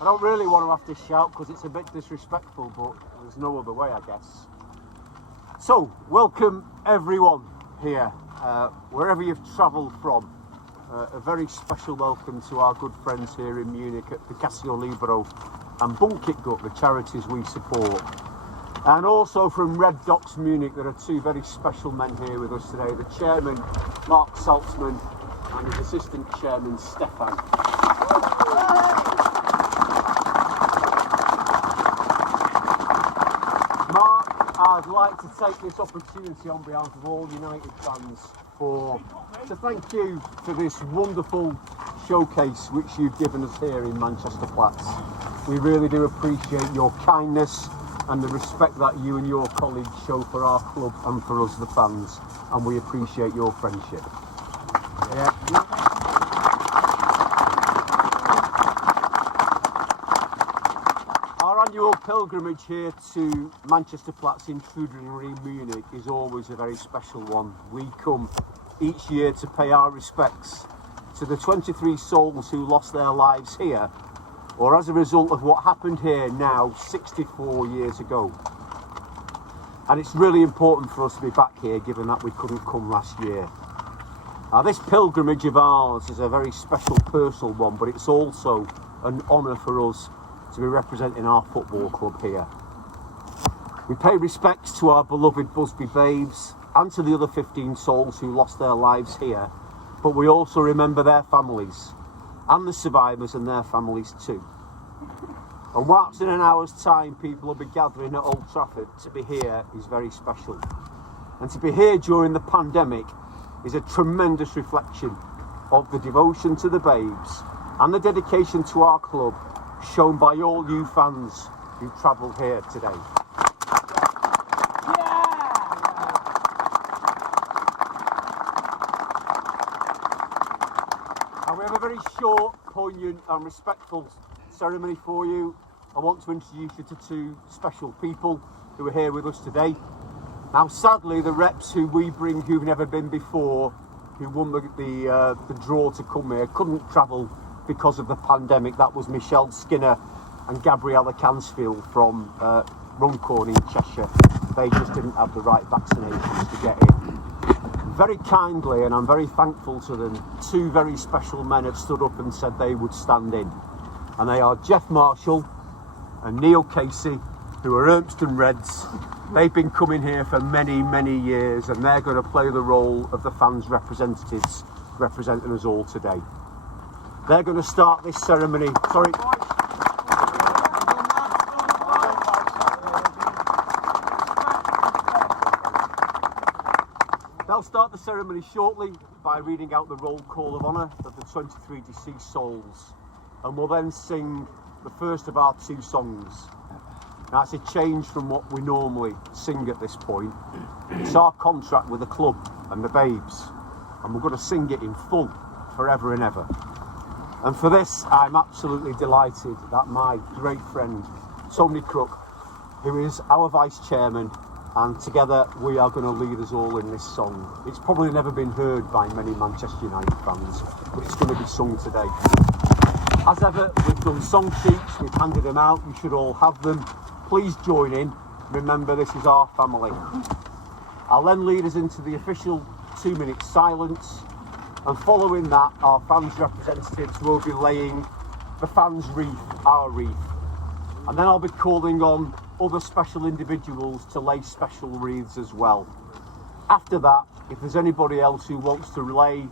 I don't really want to have to shout because it's a bit disrespectful, but there's no other way, I guess. So, welcome everyone here, wherever you've travelled from. A very special welcome to our good friends here in Munich at Picasso Libero and Bunkit Gut, the charities we support. And also from Red Docks Munich, there are two very special men here with us today. The chairman, Mark Saltzman, and his assistant chairman, Stefan. Mark, I'd like to take this opportunity on behalf of all United fans to thank you for this wonderful showcase which you've given us here in Manchester Platz. We really do appreciate your kindness and the respect that you and your colleagues show for our club and for us, the fans, and we appreciate your friendship. Yeah. Our annual pilgrimage here to Manchester Platz in Trudering, Munich, is always a very special one. We come each year to pay our respects to the 23 souls who lost their lives here, or as a result of what happened here now 64 years ago. And it's really important for us to be back here, given that we couldn't come last year. Now, this pilgrimage of ours is a very special personal one, but it's also an honour for us to be representing our football club here. We pay respects to our beloved Busby Babes and to the other 15 souls who lost their lives here, but we also remember their families and the survivors and their families too. And whilst in an hour's time people will be gathering at Old Trafford, to be here is very special. And to be here during the pandemic is a tremendous reflection of the devotion to the Babes and the dedication to our club shown by all you fans who travelled here today. We have a very short, poignant and respectful ceremony for you. I want to introduce you to two special people who are here with us today. Now, sadly, the reps who we bring who've never been before, who won the draw to come here, couldn't travel because of the pandemic. That was Michelle Skinner and Gabriella Cansfield from Runcorn in Cheshire. They just didn't have the right vaccinations to get in. Very kindly, and I'm very thankful to them, two very special men have stood up and said they would stand in. And they are Jeff Marshall and Neil Casey, who are Urmston Reds. They've been coming here for many, many years, and they're going to play the role of the fans' representatives representing us all today. They're going to start this ceremony. Sorry. They'll start the ceremony shortly by reading out the roll call of honour of the 23 deceased souls, and we'll then sing the first of our two songs. Now, it's a change from what we normally sing at this point. It's our contract with the club and the Babes, and we're going to sing it in full, forever and ever. And for this, I'm absolutely delighted that my great friend Tony Crook, who is our vice chairman, and together we are going to lead us all in this song. It's probably never been heard by many Manchester United fans, but it's going to be sung today. As ever, we've done song sheets, we've handed them out, you should all have them. Please join in. Remember, this is our family. I'll then lead us into the official 2-minute silence, and following that, our fans' representatives will be laying the fans' wreath, our wreath. And then I'll be calling on other special individuals to lay special wreaths as well. After that, if there's anybody else who wants to lay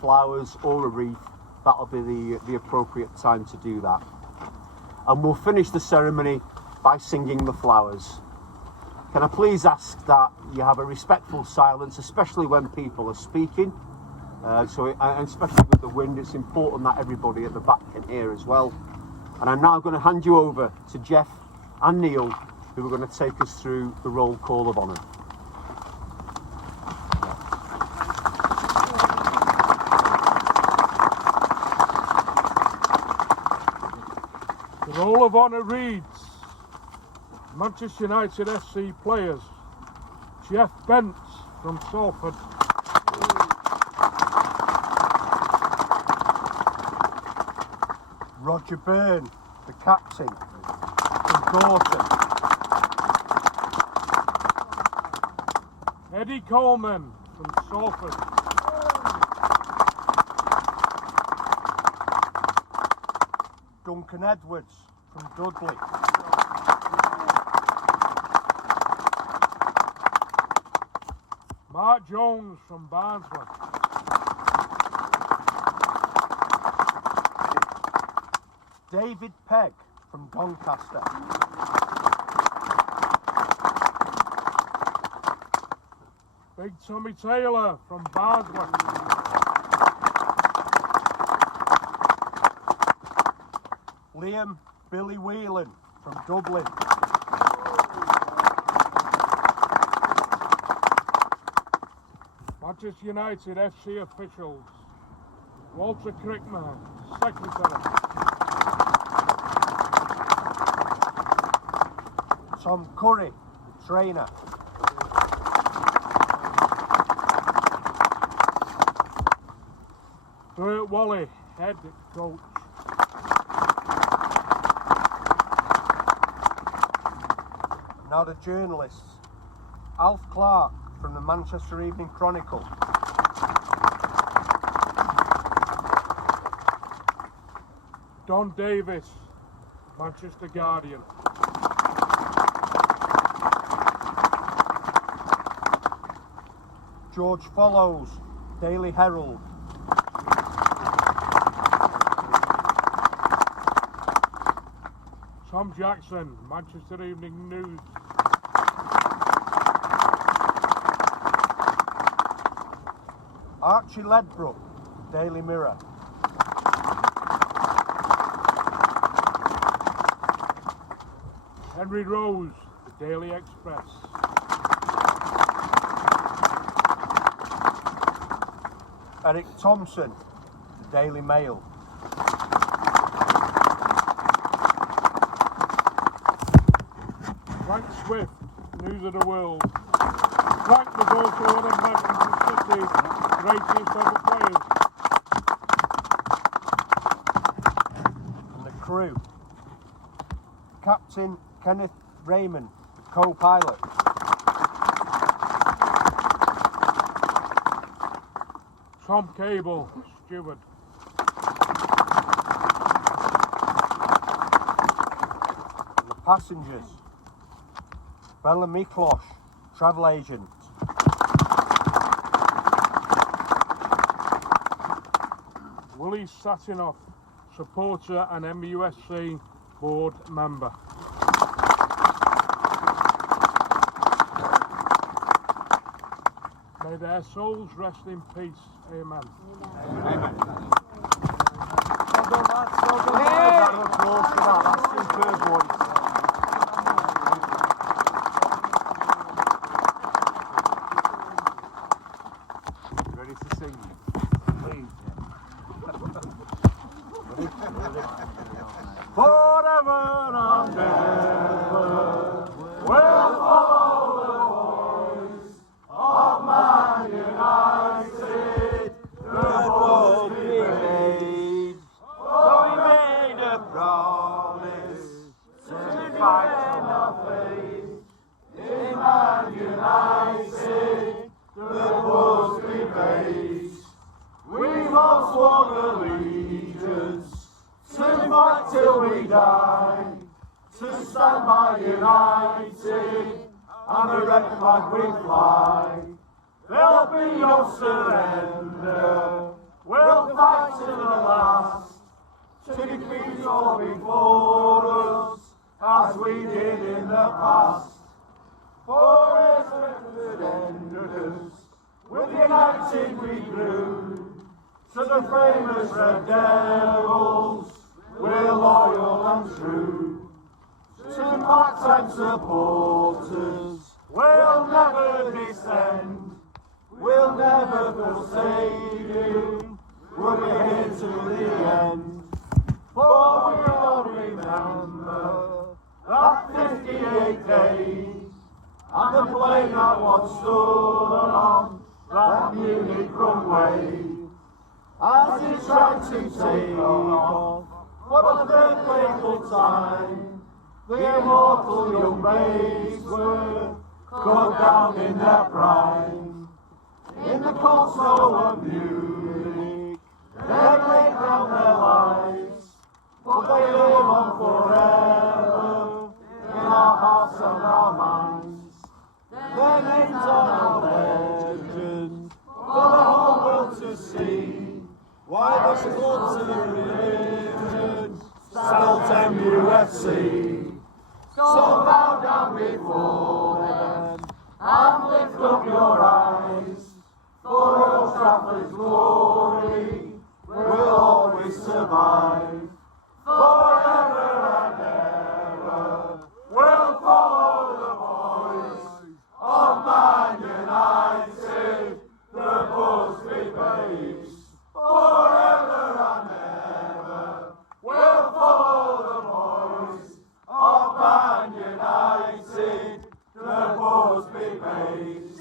flowers or a wreath, that'll be the appropriate time to do that. And we'll finish the ceremony by singing the flowers. Can I please ask that you have a respectful silence, especially when people are speaking, and especially with the wind. It's important that everybody at the back can hear as well. And I'm now going to hand you over to Jeff and Neil, who are going to take us through the roll call of honour. The roll of honour reads: Manchester United SC players, Jeff Bent from Salford. Roger Byrne the captain from Gorton. Eddie Coleman from Salford. Duncan Edwards from Dudley. Mark Jones from Barnsley. David Pegg from Doncaster. Big Tommy Taylor from Barnsley. Liam Billy Whelan from Dublin. Manchester United FC officials. Walter Crickman, Secretary. Tom Curry, trainer. Bert Wally, head coach. Now the journalists. Alf Clark from the Manchester Evening Chronicle. Don Davis, Manchester Guardian. George Follows, Daily Herald. Tom Jackson, Manchester Evening News. Archie Ledbrook, Daily Mirror. Henry Rose, the Daily Express. Eric Thompson, the Daily Mail. Frank Swift, News of the World. Frank was also one of Manchester City's greatest ever players. And the crew. Captain Kenneth Raymond, the co-pilot. Tom Cable, steward. And the passengers. Bella Miklosh, travel agent. Willie Satinoff, supporter and MUSC board member. May their souls rest in peace. Amen. Amen. Well done, lads. Well done. Hey! Round of applause for that. That's superb one. Ready to sing? Please. Forever and ever will follow the voice of Man United. The voice we made, though we made a promise to fight in our faith. In Man United, the voice we raised, we've all sworn allegiance to fight till we die, to stand by united, and the red flag we fly. There'll be no surrender, we'll fight to the last, to defeat all before us, as we did in the past. For as defenders, with united we grew, to the famous Red Devils, we're loyal and true. To part-time supporters, we'll never descend, we'll never forsake you, we'll be here to the end. For we all remember that 58 days, and the plane that once stood on that Munich runway, as it tried to take off what a third playful time. The immortal young babes were caught down in their prime. In the cold snow of Munich, they laid down their lives, but they live on forever in our hearts and our minds. Their names are now legend for the whole world to see. Why this club's a religion, spelt MUFC. So bow down before them and lift up your eyes, for Old Trafford's glory will always survive. Forever and ever we'll follow the voice of Man United, the Busby Babes. Forever and ever we'll follow the voice of Man United, the Busby Babes.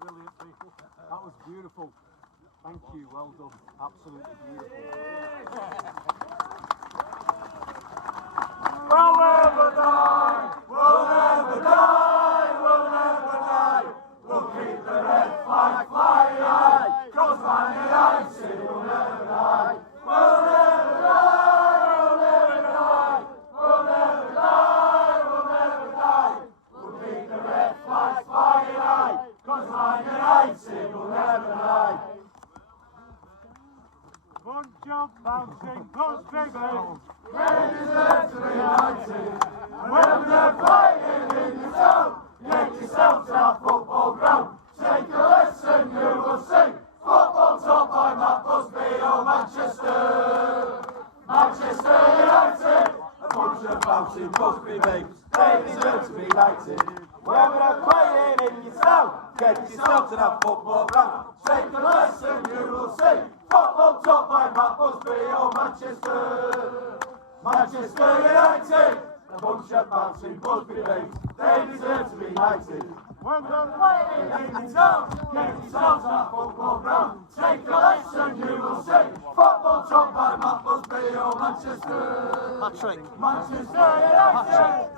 Brilliant, people. That was beautiful. Thank you, well done. Absolutely beautiful. We'll never die, we'll never die, we'll never die. We'll keep the red flag flying high, 'cause Man United will never die. We'll never die, we'll never die, we'll never die, we'll never die. We'll keep the red flag flying high, 'cause Man United will never die. Bunch of bouncing Busby Babes. They deserve to be united. When they're playing in the zone, get yourself to our football ground. Take a lesson, you will see. Football taught by Matt Busby, oh Manchester. Manchester United, a bunch of bouncing Busby Babes. They deserve to be united. When they're playing in your town, get yourself to that football ground. Take a lesson, you will see. Football taught by Matt Busby, oh Manchester. Manchester United, a bunch of bouncing Busby Babes. They deserve to be united. When they're playing In the town, get yourselves to that football ground. Take a lesson, you will see. Football taught by Matt Busby, oh Manchester. Patrick. Manchester United.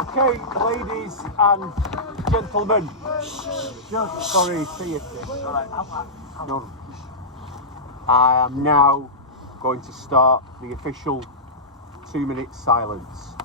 Okay, ladies and gentlemen. Sorry, see you. No. I am now going to start the official 2-minute silence.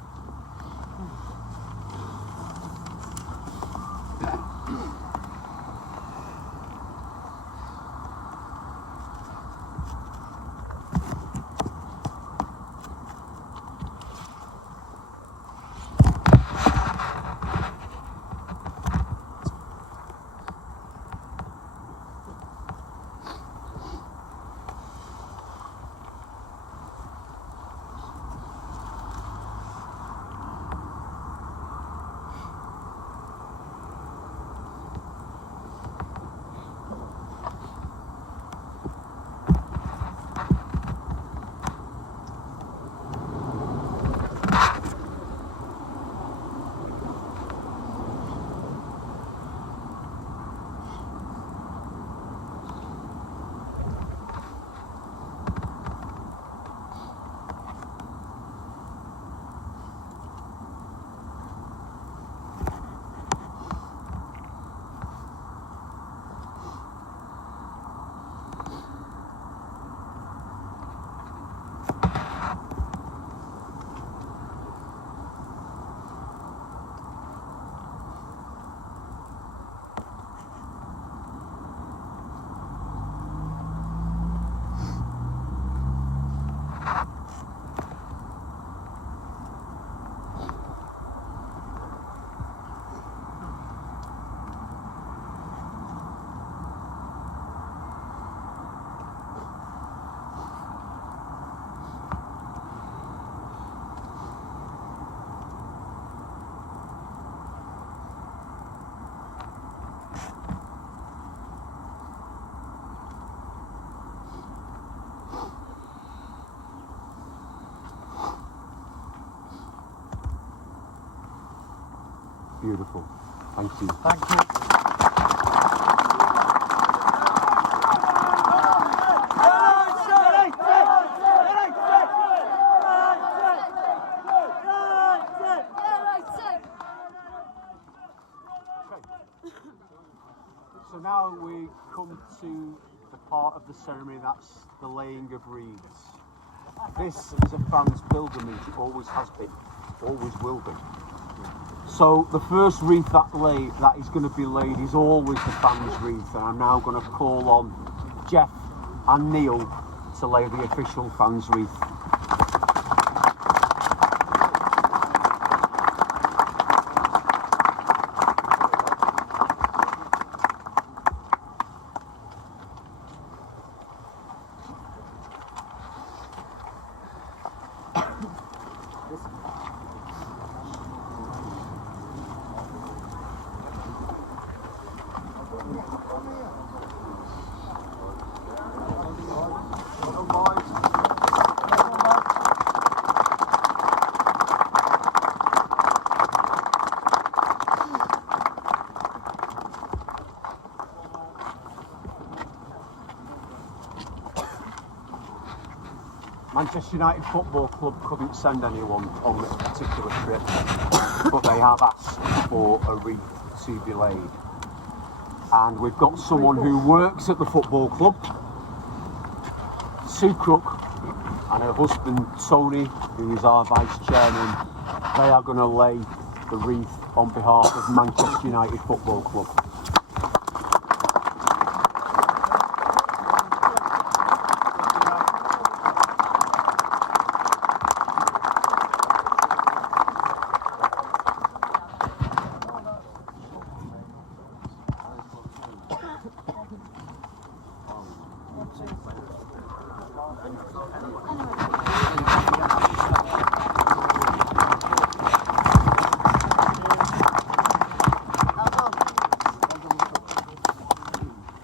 Beautiful. Thank you. Thank you. So now we come to the part of the ceremony that's the laying of wreaths. This is a fans' pilgrimage, it always has been, always will be. So the first wreath that is going to be laid is always the fans' wreath, and I'm now going to call on Jeff and Neil to lay the official fans' wreath. Manchester United Football Club couldn't send anyone on this particular trip, but they have asked for a wreath to be laid. And we've got someone who works at the football club, Sue Crook, and her husband Tony, who is our vice chairman. They are going to lay the wreath on behalf of Manchester United Football Club.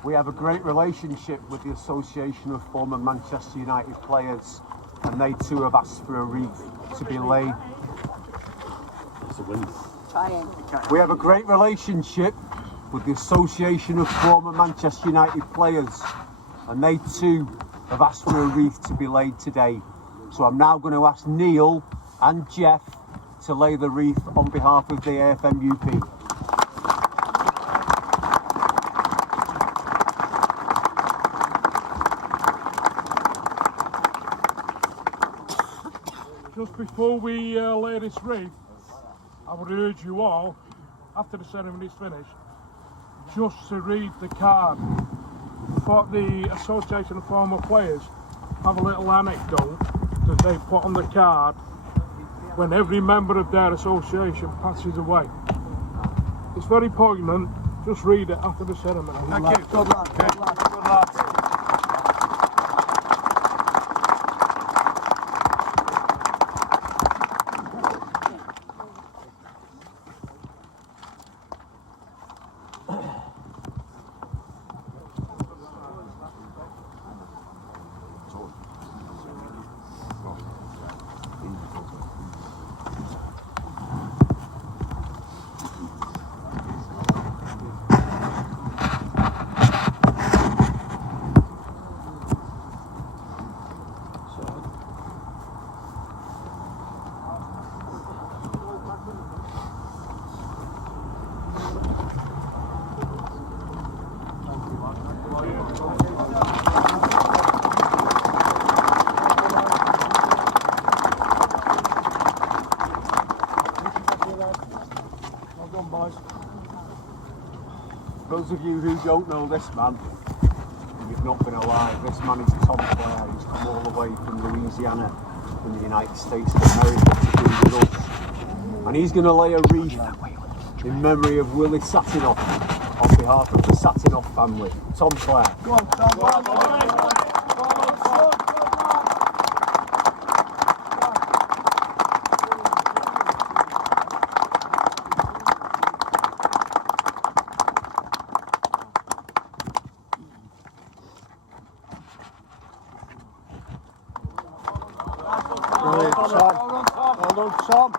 We have a great relationship with the Association of Former Manchester United Players, and they too have asked for a wreath to be laid. We have a great relationship with the Association of Former Manchester United Players, and they too have asked for a wreath to be laid today. So I'm now going to ask Neil and Jeff to lay the wreath on behalf of the AFMUP. Just before we lay this wreath, I would urge you all, after the ceremony is finished, just to read the card. For the Association of Former Players have a little anecdote that they put on the card when every member of their association passes away. It's very poignant. Just read it after the ceremony. Thank you. Good lad. Good lad. Good lad. Those of you who don't know this man, you've not been alive. This man is Tom Clare. He's come all the way from Louisiana in the United States of America to be with us. And he's going to lay a wreath in memory of Willie Satinoff on behalf of the Satinoff family. Tom Clare. Go on, Tom. Go on, Tom. Brilliant, Tom. Well done, Tom.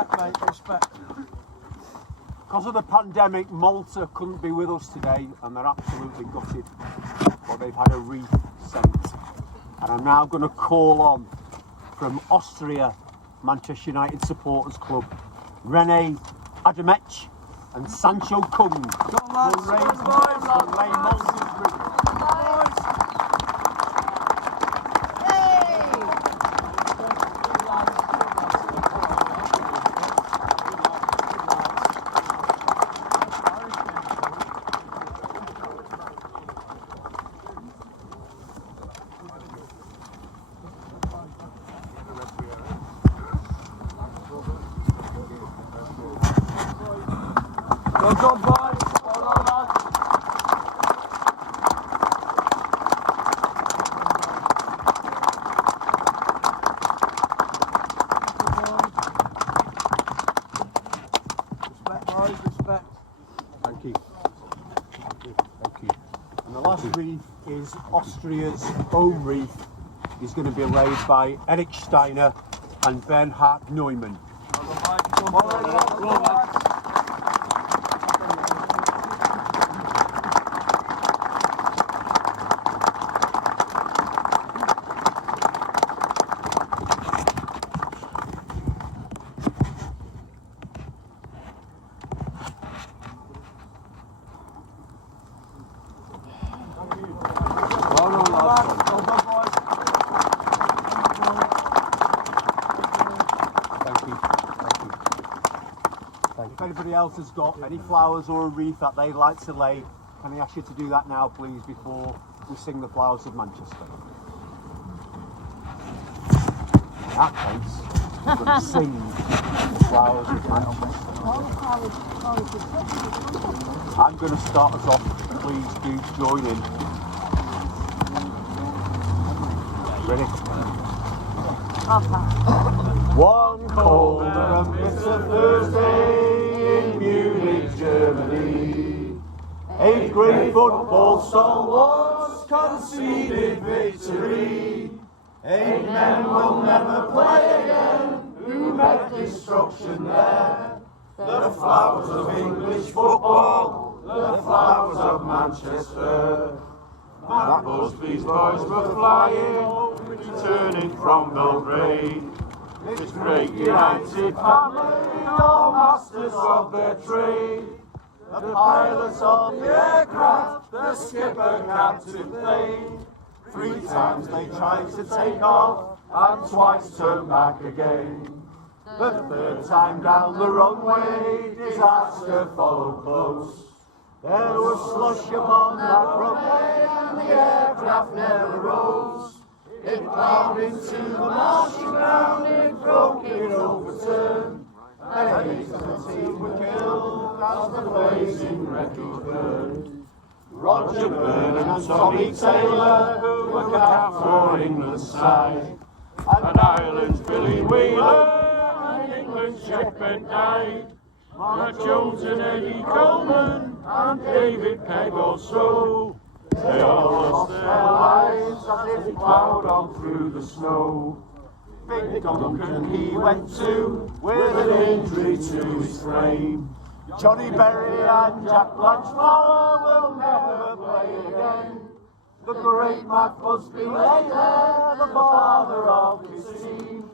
Respect, mate, respect. Because of the pandemic, Malta couldn't be with us today, and they're absolutely gutted. But they've had a wreath sent. And I'm now going to call on, from Austria, Manchester United Supporters Club, Rene Adamech and Sancho Kung will raise Malta's wreath. Well done, boys. Well done, lads. Respect, boys, respect. Thank you. Thank you. And the last wreath is Austria's own wreath. Is going to be laid by Erich Steiner and Bernhard Neumann. If anybody else has got any flowers or a wreath that they'd like to lay, can I ask you to do that now, please, before we sing the Flowers of Manchester? In that case, we're going to sing the Flowers of Manchester. I'm going to start us off. Please do join in. Ready? One cold and bitter Thursday in Munich, Germany, a great football stalwarts conceded victory. 8 men will never play again who met destruction there. The flowers of English football, the flowers of Manchester. Matt Busby's boys were flying, returning from Belgrade. This great united family, all masters of their trade. The pilots of the aircraft, the skipper, Captain Thane. 3 times they tried to take off, and twice turn back again. The 3rd time down the runway, disaster followed close. There was slush upon that runway, and the aircraft never rose. It plowed into the marshy ground, it broke, it overturned, and 8 of the team were killed as the blazing wreckage burned. Roger Byrne and Tommy Taylor, who were capped for England's side, and Ireland's Billy Wheeler, and England's Jack Bent died. Mark Jones and Eddie Coleman, and David Pegg also. They all lost their lives as it ploughed on through the snow. Big Duncan he went to with an injury to his frame. Johnny Berry and Jack Blanchflower will never play again. The great Matt Busby lay there, the father of his team.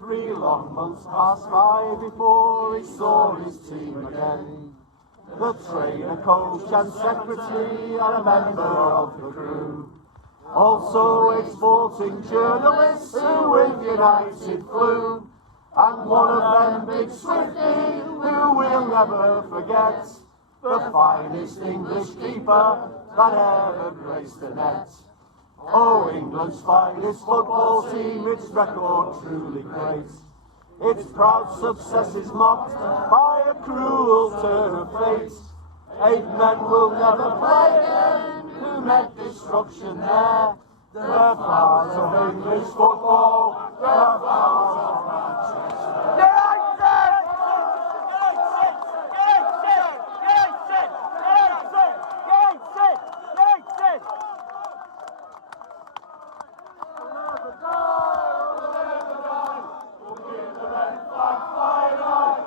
3 long months passed by before he saw his team again. The trainer, coach and secretary and a member of the crew. Also a sporting journalist who with United flew. And one of them, Big Swifty, who we'll never forget. The finest English keeper that ever graced the net. Oh, England's finest football team, its record truly great. Its proud success is mocked by a cruel turn of fate. 8 men will never play again who met destruction there. The flowers of English football, the flowers of Manchester. Flag fly high.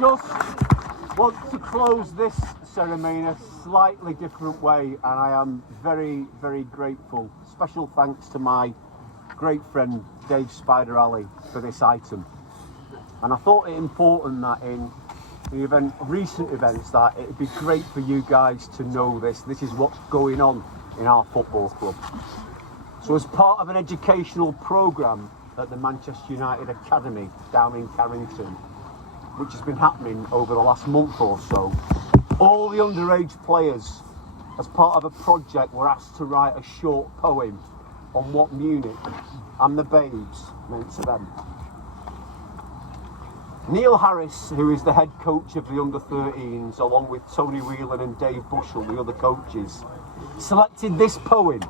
just want to close this ceremony in a slightly different way, and I am very, very grateful. Special thanks to my great friend Dave Spider Alley for this item. And I thought it important that in the recent events, that it'd be great for you guys to know this. This is what's going on in our football club. So as part of an educational programme at the Manchester United Academy down in Carrington, which has been happening over the last month or so, all the underage players, as part of a project, were asked to write a short poem on what Munich and the Babes meant to them. Neil Harris, who is the head coach of the under-13s, along with Tony Whelan and Dave Bushell, the other coaches, selected this poem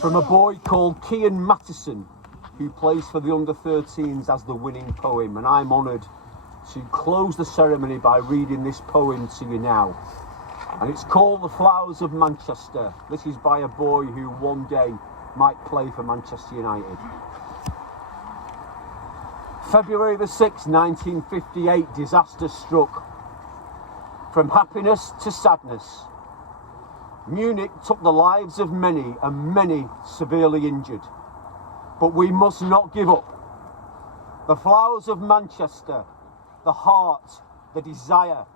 from a boy called Cian Mattison, who plays for the under-13s as the winning poem, and I'm honoured to close the ceremony by reading this poem to you now. And it's called The Flowers of Manchester. This is by a boy who one day might play for Manchester United. February the 6th, 1958, disaster struck. From happiness to sadness, Munich took the lives of many and many severely injured. But we must not give up. The flowers of Manchester, the heart, the desire,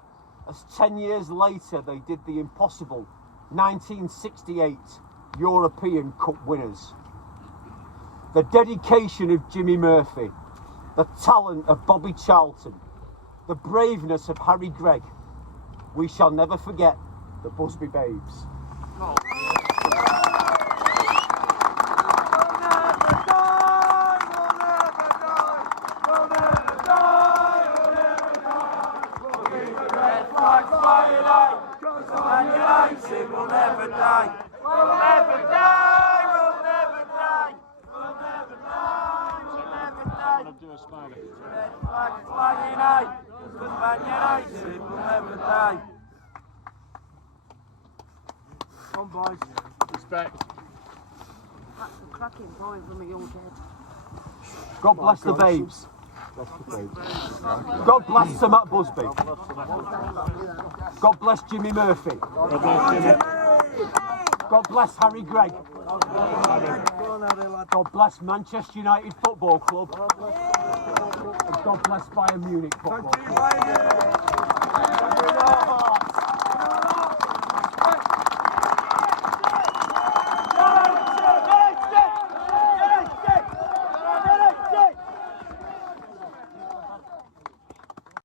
as 10 years later they did the impossible, 1968 European Cup winners. The dedication of Jimmy Murphy, the talent of Bobby Charlton, the braveness of Harry Gregg. We shall never forget the Busby Babes. We'll never die. We'll never die. We'll never die. We'll never die. We'll never die. Do a smiley. Man United. Man United. We'll never die. Come on, boys. Respect. That's a cracking poem from a young kid. God bless the Babes. God bless Sir Matt Busby. God bless Jimmy Murphy. God bless Jimmy. God bless Harry Gregg. God bless Manchester United Football Club. And God bless Bayern Munich Football Club.